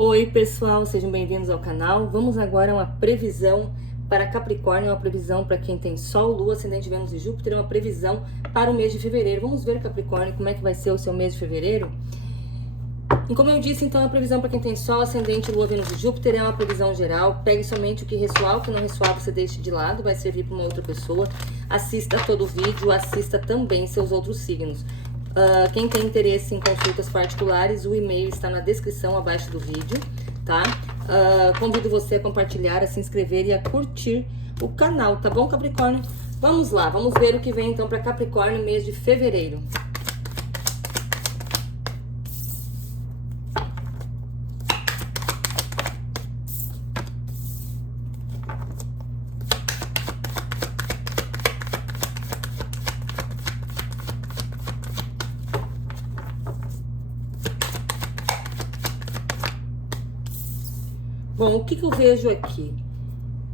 Oi pessoal, sejam bem-vindos ao canal. Vamos agora a uma previsão para Capricórnio, uma previsão para quem tem Sol, Lua, Ascendente, Vênus e Júpiter, uma previsão para o mês de fevereiro. Vamos ver, Capricórnio, como é que vai ser o seu mês de fevereiro? E como eu disse, então, a previsão para quem tem Sol, Ascendente, Lua, Vênus e Júpiter é uma previsão geral. Pegue somente o que ressoar, o que não ressoar você deixe de lado, vai servir para uma outra pessoa. Assista todo o vídeo, assista também seus outros signos. Quem tem interesse em consultas particulares, o e-mail está na descrição abaixo do vídeo, tá? Convido você a compartilhar, a se inscrever e a curtir o canal, tá bom, Capricórnio? Vamos lá, vamos ver o que vem então para Capricórnio, mês de fevereiro. Bom, o que eu vejo aqui?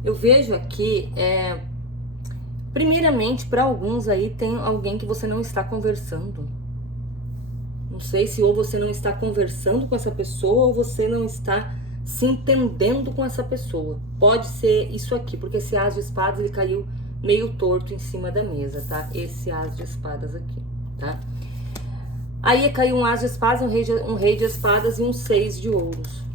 Eu vejo aqui, primeiramente, para alguns aí, tem alguém que você não está conversando. Não sei se ou você não está conversando com essa pessoa ou você não está se entendendo com essa pessoa. Pode ser isso aqui, porque esse As de Espadas, ele caiu meio torto em cima da mesa, tá? Esse As de Espadas aqui, tá? Aí caiu um As de Espadas, um Rei de Espadas e um 6 de Ouros.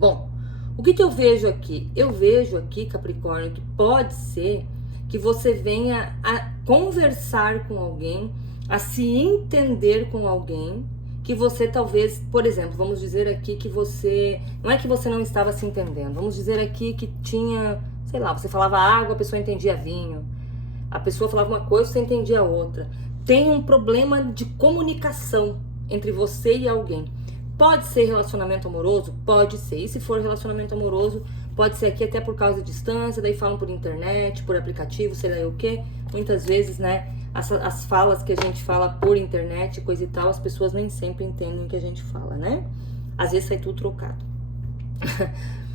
Bom, o que eu vejo aqui? Eu vejo aqui, Capricórnio, que pode ser que você venha a conversar com alguém, a se entender com alguém, que você talvez, por exemplo, vamos dizer aqui que você, não é que você não estava se entendendo, vamos dizer aqui que tinha, sei lá, você falava água, a pessoa entendia vinho, a pessoa falava uma coisa, você entendia outra. Tem um problema de comunicação entre você e alguém. Pode ser relacionamento amoroso? Pode ser. E se for relacionamento amoroso, pode ser aqui até por causa de distância, daí falam por internet, por aplicativo, sei lá o quê. Muitas vezes, né, as falas que a gente fala por internet, coisa e tal, as pessoas nem sempre entendem o que a gente fala, né? Às vezes sai tudo trocado.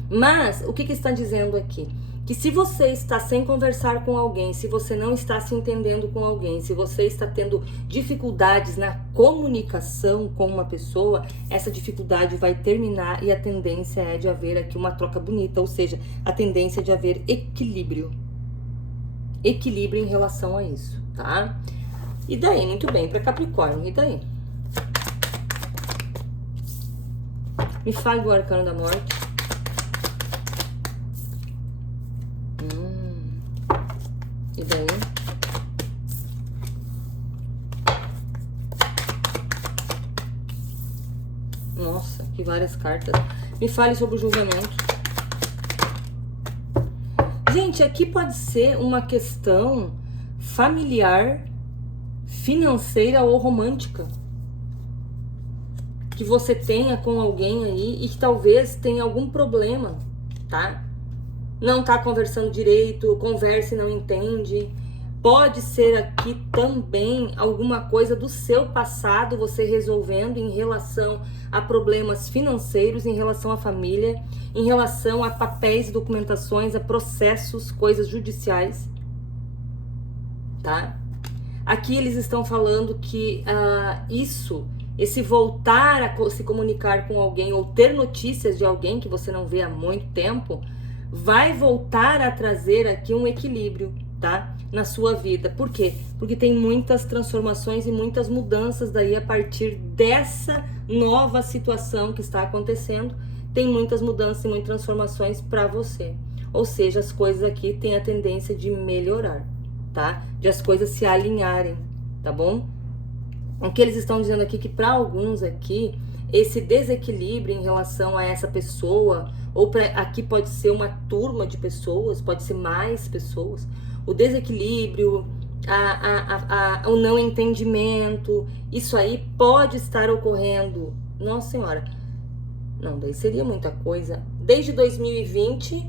Mas, o que está dizendo aqui? Que se você está sem conversar com alguém, se você não está se entendendo com alguém, se você está tendo dificuldades na comunicação com uma pessoa, essa dificuldade vai terminar e a tendência é de haver aqui uma troca bonita, ou seja, a tendência é de haver equilíbrio. Equilíbrio em relação a isso, tá? E daí, muito bem, para Capricórnio, e daí? Me fale do Arcano da Morte. E daí? Nossa, que várias cartas. Me fale sobre o julgamento. Gente, aqui pode ser uma questão familiar, financeira ou romântica. Que você tenha com alguém aí e que talvez tenha algum problema, tá? Não tá conversando direito, conversa e não entende. Pode ser aqui também alguma coisa do seu passado você resolvendo em relação a problemas financeiros, em relação à família, em relação a papéis e documentações, a processos, coisas judiciais, tá? Aqui eles estão falando que esse voltar a se comunicar com alguém ou ter notícias de alguém que você não vê há muito tempo, vai voltar a trazer aqui um equilíbrio, tá? Na sua vida. Por quê? Porque tem muitas transformações e muitas mudanças daí a partir dessa nova situação que está acontecendo. Tem muitas mudanças e muitas transformações para você. Ou seja, as coisas aqui têm a tendência de melhorar, tá? De as coisas se alinharem, tá bom? O que eles estão dizendo aqui que para alguns aqui, esse desequilíbrio em relação a essa pessoa, ou aqui pode ser uma turma de pessoas, pode ser mais pessoas, o desequilíbrio, o não entendimento, isso aí pode estar ocorrendo, nossa senhora, não, daí seria muita coisa, desde 2020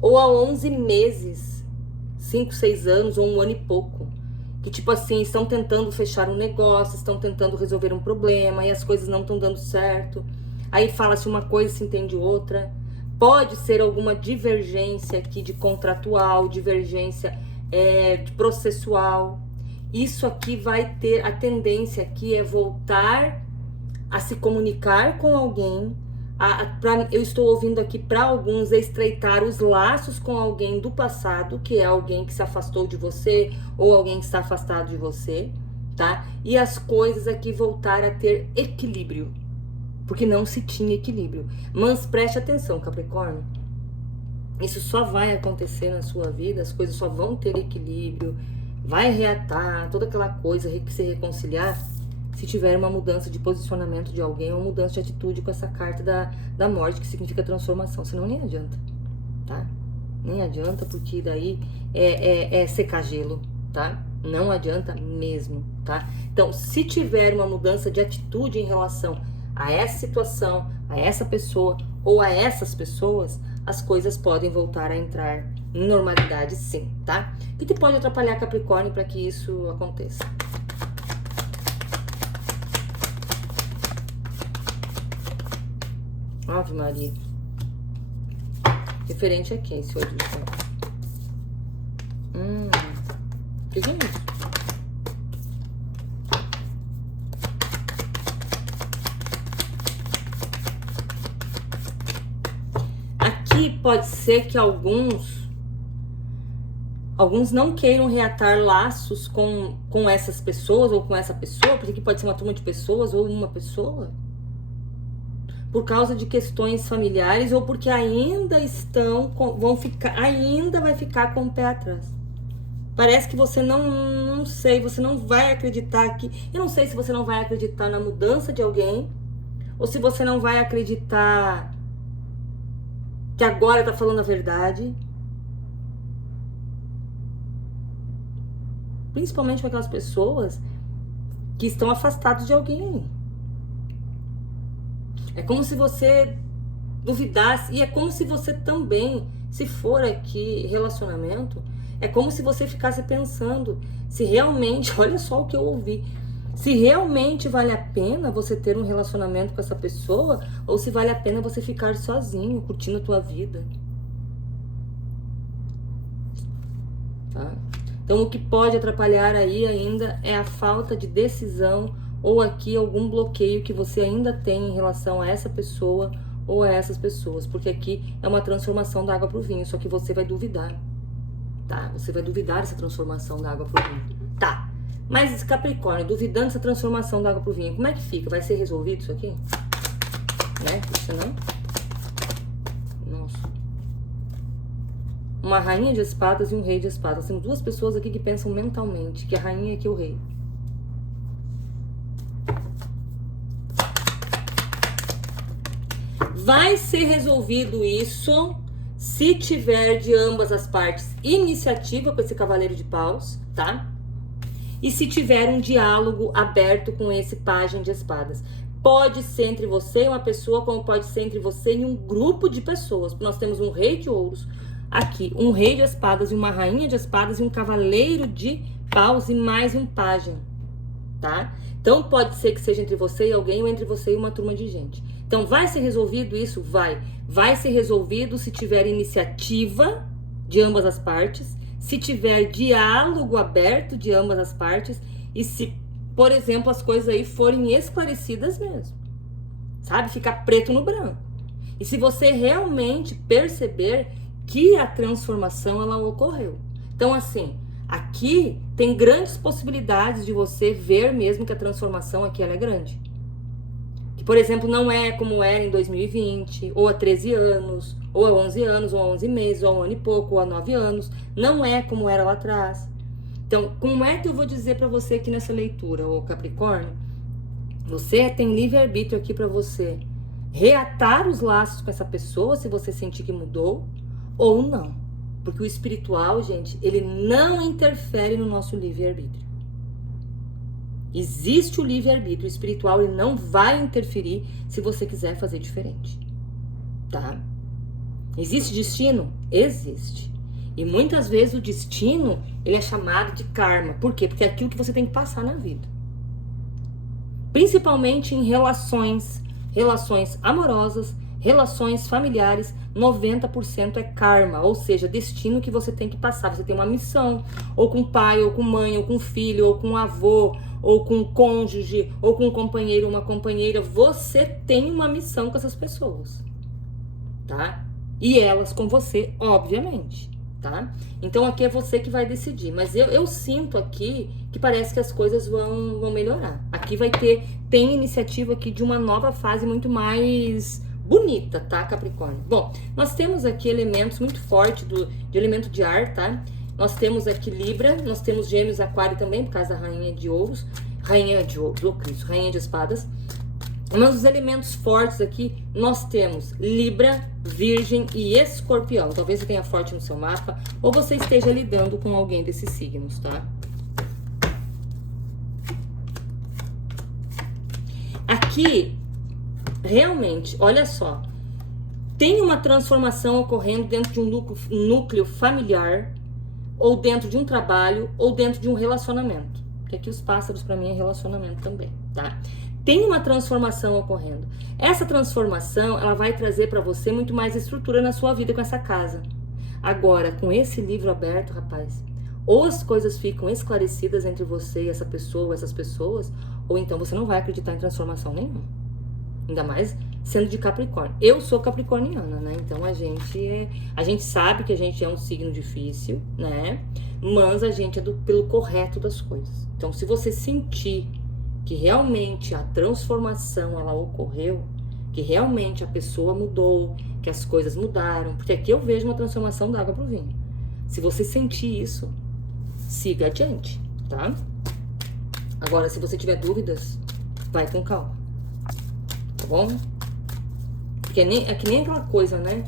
ou há 11 meses, 5, 6 anos ou um ano e pouco, que tipo assim, estão tentando fechar um negócio, estão tentando resolver um problema e as coisas não estão dando certo. Aí fala-se uma coisa e se entende outra. Pode ser alguma divergência aqui de contratual, divergência de processual. Isso aqui vai ter, a tendência aqui é voltar a se comunicar com alguém, eu estou ouvindo aqui para alguns estreitar os laços com alguém do passado, que é alguém que se afastou de você ou alguém que está afastado de você, tá? E as coisas aqui voltar a ter equilíbrio, porque não se tinha equilíbrio. Mas preste atenção, Capricórnio, isso só vai acontecer na sua vida, as coisas só vão ter equilíbrio, vai reatar, toda aquela coisa, se reconciliar, se tiver uma mudança de posicionamento de alguém ou mudança de atitude com essa carta da morte, que significa transformação. Senão nem adianta, tá? Nem adianta, porque daí é secar gelo, tá? Não adianta mesmo, tá? Então, se tiver uma mudança de atitude em relação a essa situação, a essa pessoa ou a essas pessoas, as coisas podem voltar a entrar em normalidade, sim, tá? O que pode atrapalhar Capricórnio para que isso aconteça? Ave Maria. Referente a quem esse olho de fogo? Que é isso? Aqui pode ser que alguns não queiram reatar laços com essas pessoas ou com essa pessoa, porque aqui pode ser uma turma de pessoas ou uma pessoa, por causa de questões familiares ou porque ainda vai ficar com o pé atrás. Parece que você não sei, você não vai acreditar aqui. Eu não sei se você não vai acreditar na mudança de alguém ou se você não vai acreditar que agora tá falando a verdade. Principalmente para aquelas pessoas que estão afastadas de alguém. É como se você duvidasse, e é como se você também, se for aqui relacionamento, é como se você ficasse pensando se realmente, olha só o que eu ouvi, se realmente vale a pena você ter um relacionamento com essa pessoa ou se vale a pena você ficar sozinho, curtindo a tua vida. Tá? Então, o que pode atrapalhar aí ainda é a falta de decisão ou aqui algum bloqueio que você ainda tem em relação a essa pessoa ou a essas pessoas, porque aqui é uma transformação da água pro vinho, só que você vai duvidar, tá? Você vai duvidar dessa transformação da água pro vinho, tá? Mas Capricórnio, duvidando dessa transformação da água pro vinho, como é que fica? Vai ser resolvido isso aqui? Né? Isso não? Nossa. Uma rainha de espadas e um rei de espadas. Tem duas pessoas aqui que pensam mentalmente, que a rainha e que o rei. Vai ser resolvido isso se tiver de ambas as partes iniciativa com esse cavaleiro de paus, tá? E se tiver um diálogo aberto com esse pajem de espadas. Pode ser entre você e uma pessoa, como pode ser entre você e um grupo de pessoas. Nós temos um rei de ouros aqui, um rei de espadas e uma rainha de espadas e um cavaleiro de paus e mais um pajem, tá? Então pode ser que seja entre você e alguém ou entre você e uma turma de gente. Então, vai ser resolvido isso? Vai. Vai ser resolvido se tiver iniciativa de ambas as partes, se tiver diálogo aberto de ambas as partes e se, por exemplo, as coisas aí forem esclarecidas mesmo. Sabe? Ficar preto no branco. E se você realmente perceber que a transformação, ela ocorreu. Então, assim, aqui tem grandes possibilidades de você ver mesmo que a transformação aqui, ela é grande. Por exemplo, não é como era em 2020, ou há 13 anos, ou há 11 anos, ou há 11 meses, ou há um ano e pouco, ou há 9 anos. Não é como era lá atrás. Então, como é que eu vou dizer para você aqui nessa leitura, ô Capricórnio? Você tem livre-arbítrio aqui para você reatar os laços com essa pessoa, se você sentir que mudou, ou não. Porque o espiritual, gente, ele não interfere no nosso livre-arbítrio. Existe o livre-arbítrio espiritual, ele não vai interferir se você quiser fazer diferente, tá? Existe destino? Existe. E muitas vezes o destino, ele é chamado de karma. Por quê? Porque é aquilo que você tem que passar na vida. Principalmente em relações amorosas, relações familiares, 90% é karma, ou seja, destino que você tem que passar. Você tem uma missão, ou com pai, ou com mãe, ou com filho, ou com avô, ou com um cônjuge, ou com um companheiro ou uma companheira, você tem uma missão com essas pessoas, tá? E elas com você, obviamente, tá? Então aqui é você que vai decidir, mas eu sinto aqui que parece que as coisas vão melhorar. Aqui tem iniciativa aqui de uma nova fase muito mais bonita, tá, Capricórnio? Bom, nós temos aqui elementos muito fortes de elemento de ar, tá? Nós temos aqui Libra, nós temos Gêmeos, Aquário também, por causa da Rainha de Ouros, Rainha de Espadas. Mas os elementos fortes aqui, nós temos Libra, Virgem e Escorpião. Talvez você tenha forte no seu mapa, ou você esteja lidando com alguém desses signos, tá? Aqui, realmente, olha só, tem uma transformação ocorrendo dentro de um núcleo familiar, ou dentro de um trabalho, ou dentro de um relacionamento. Porque aqui os pássaros para mim é relacionamento também, tá? Tem uma transformação ocorrendo. Essa transformação, ela vai trazer para você muito mais estrutura na sua vida com essa casa. Agora, com esse livro aberto, rapaz, ou as coisas ficam esclarecidas entre você e essa pessoa ou essas pessoas, ou então você não vai acreditar em transformação nenhuma. Ainda mais sendo de Capricórnio. Eu sou capricorniana, né? Então a gente sabe que a gente é um signo difícil, né? Mas a gente é pelo correto das coisas. Então, se você sentir que realmente a transformação ela ocorreu, que realmente a pessoa mudou, que as coisas mudaram, porque aqui eu vejo uma transformação da água pro vinho. Se você sentir isso, siga adiante, tá? Agora, se você tiver dúvidas, vai com calma, tá bom? Porque é que nem aquela coisa, né?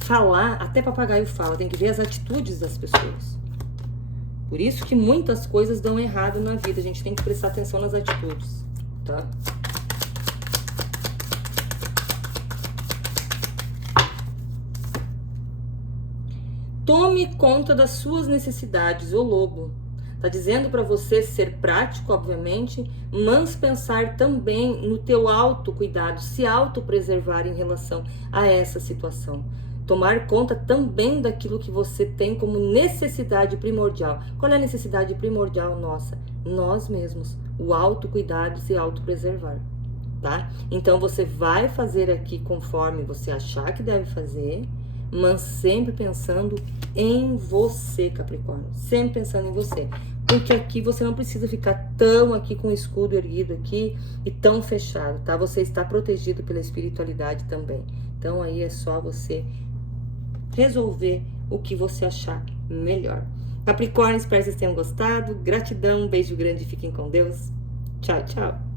Falar, até papagaio fala, tem que ver as atitudes das pessoas. Por isso que muitas coisas dão errado na vida. A gente tem que prestar atenção nas atitudes, tá? Tome conta das suas necessidades, ô lobo. Tá dizendo para você ser prático, obviamente, mas pensar também no teu autocuidado, se autopreservar em relação a essa situação. Tomar conta também daquilo que você tem como necessidade primordial. Qual é a necessidade primordial nossa? Nós mesmos. O autocuidado e se autopreservar, tá? Então, você vai fazer aqui conforme você achar que deve fazer, mas sempre pensando em você, Capricórnio. Sempre pensando em você. Porque aqui você não precisa ficar tão aqui com o escudo erguido aqui e tão fechado, tá? Você está protegido pela espiritualidade também. Então, aí é só você resolver o que você achar melhor. Capricórnio, espero que vocês tenham gostado. Gratidão, um beijo grande, fiquem com Deus. Tchau, tchau.